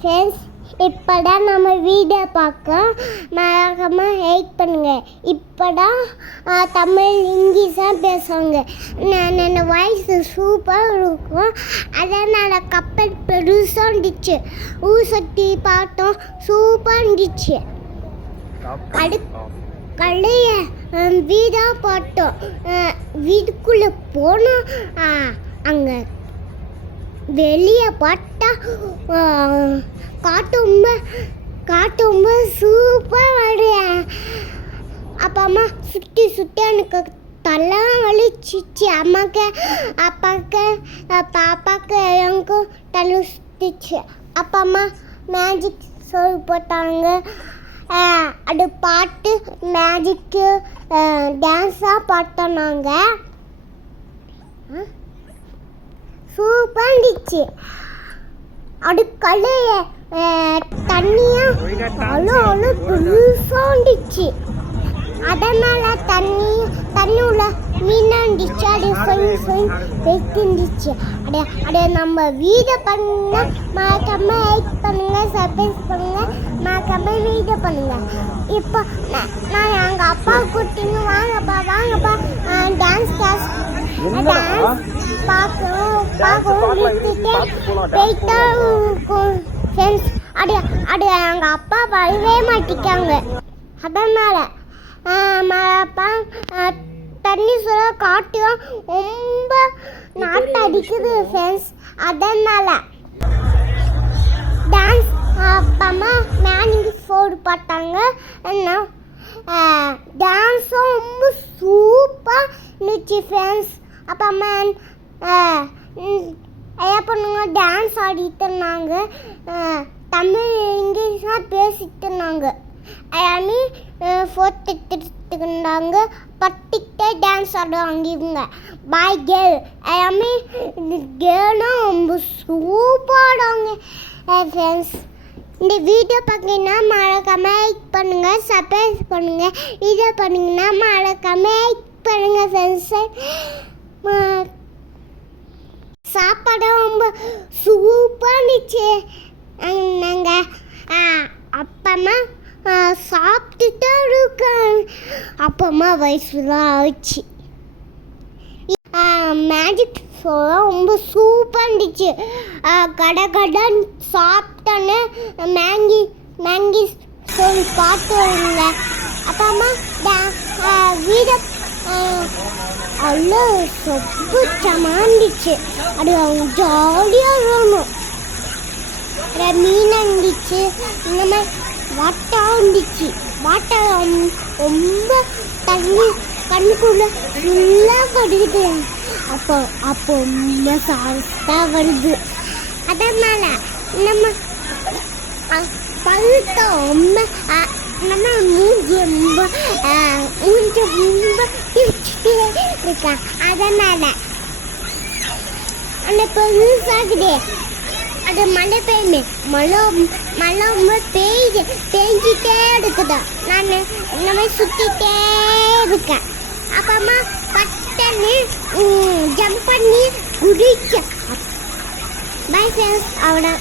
Friends, இப்போதான் நம்ம video பார்க்க மறக்காமல் ஹெல்ப் பண்ணுங்கள். இப்போதான் தமிழ் இங்கிலீஷாக பேசுவாங்க. நான் வாய்ஸ் சூப்பராக இருக்கும். அதனால் கப்பல் பெருசாக இருந்துச்சு. ஊர் சுற்றி பார்த்தோம், சூப்பராக இருந்துச்சு. கடையை வீடாக பார்த்தோம். வீட்டுக்குள்ளே போனோம். அங்கே வெளியே பார்த்தா காட்டு ரொம்ப சூப்பராக வருவேன். அப்பா அம்மா சுற்றி எனக்கு தலை வலிச்சிச்சு. அம்மாக்கு அப்பாவுக்கு பாப்பாவுக்கு எனக்கும் தலை சுற்றிச்சு. அப்பா அம்மா மேஜிக் சொல்லி போட்டாங்க. அது பாட்டு மேஜிக்கு டான்ஸாக பார்த்தோம். நாங்கள் சூப்பராக இருந்துச்சு. அது கலைய தண்ணியாக அவ்வளோ பெருசாக இருந்துச்சு. அதனால் தண்ணி உள்ள மீனாக இருந்துச்சு. அது வெயிட் இருந்துச்சு. அப்படியே நம்ம வீடியோ பண்ண மறக்காமல் லைக் பண்ணுங்கள், சப்ஸ்கிரைப் பண்ணுங்கள், மறக்காமல் வீடியோ பண்ணுங்கள். இப்போ நான் எங்கள் அப்பா கூட்டின்னு வாங்கப்பா டான்ஸ் கிளாஸ் பார்க்கவும் விட்டுட்டு போயிட்டா ஃப்ரெண்ட்ஸ். அது எங்கள் அப்பா வரவே மாட்டிக்காங்க. அதனால் அப்பா தண்ணி சொல்ல காட்டுலாம் ரொம்ப நாட்டு அடிக்குது ஃப்ரெண்ட்ஸ். அதனால் டான்ஸ் அப்பா மேனிங் போடு பார்த்தாங்க. என்ன டான்ஸும் ரொம்ப சூப்பராக இருந்துச்சு ஃப்ரெண்ட்ஸ். அப்பா அம்மா ஐயா பொண்ணுங்க டான்ஸ் ஆடிட்டு இருந்தாங்க. தமிழ் இங்கிலீஷாக பேசிட்டு இருந்தாங்க. எல்லாமே ஃபோட்டோ எடுத்துக்கிட்டாங்க. பட்டிக்கிட்டே டான்ஸ் ஆடுவாங்க இவங்க. பாய் கேர்ள் எல்லாமே கேர்ளும் ரொம்ப சூப்பராக ஆடுவாங்க ஃப்ரெண்ட்ஸ். இந்த வீடியோ பார்த்தீங்கன்னா மறக்காமல் லைக் பண்ணுங்கள், சப்ஸ்கிரைப் பண்ணுங்கள். வீடியோ பண்ணிங்கன்னா மறக்காமல் லைக் பண்ணுங்கள் ஃப்ரெண்ட்ஸு. சாப்பாடு ரொம்ப சூப்பராக இருந்துச்சு. நாங்கள் அப்பமா சாப்பிட்டுட்டே இருக்கேன். அப்பமா வயசுலாம் ஆச்சு. மேஜிக் ஷோலாம் ரொம்ப சூப்பராக இருந்துச்சு. கடன் சாப்பிட்டோன்னு மேங்கி சொல்லி பார்த்தோம்ல. அப்பமா வீடை அவ்வளோ சொப்பு சமாந்துச்சு. அது அவங்க ஜாலியாக இருக்கணும். மீனாக இருந்துச்சு. இந்த மாதிரி வாட்டாக இருந்துச்சு. வாட்டை ரொம்ப தண்ணி கண்ணுக்குள்ள ஃபுல்லாக வருது. அப்போ ரொம்ப சாஃப்டாக வருது. அதனால் நம்ம பழுத்த ரொம்ப நம்ம மூஞ்சி ரொம்ப பிரிச்சுட்டே இருக்கா. அதனால் அந்த பெருசாகுது. அது மழை பெய்யுமே, மழை பெஞ்சிட்டே இருக்குதா. நான் இந்த மாதிரி சுற்றிட்டே இருக்கேன். அப்பமா பட்டன்னு ஜம்ப் பண்ணி குதிச்சேன். பை ஃப்ரெண்ட்ஸ், அவ்வளோ.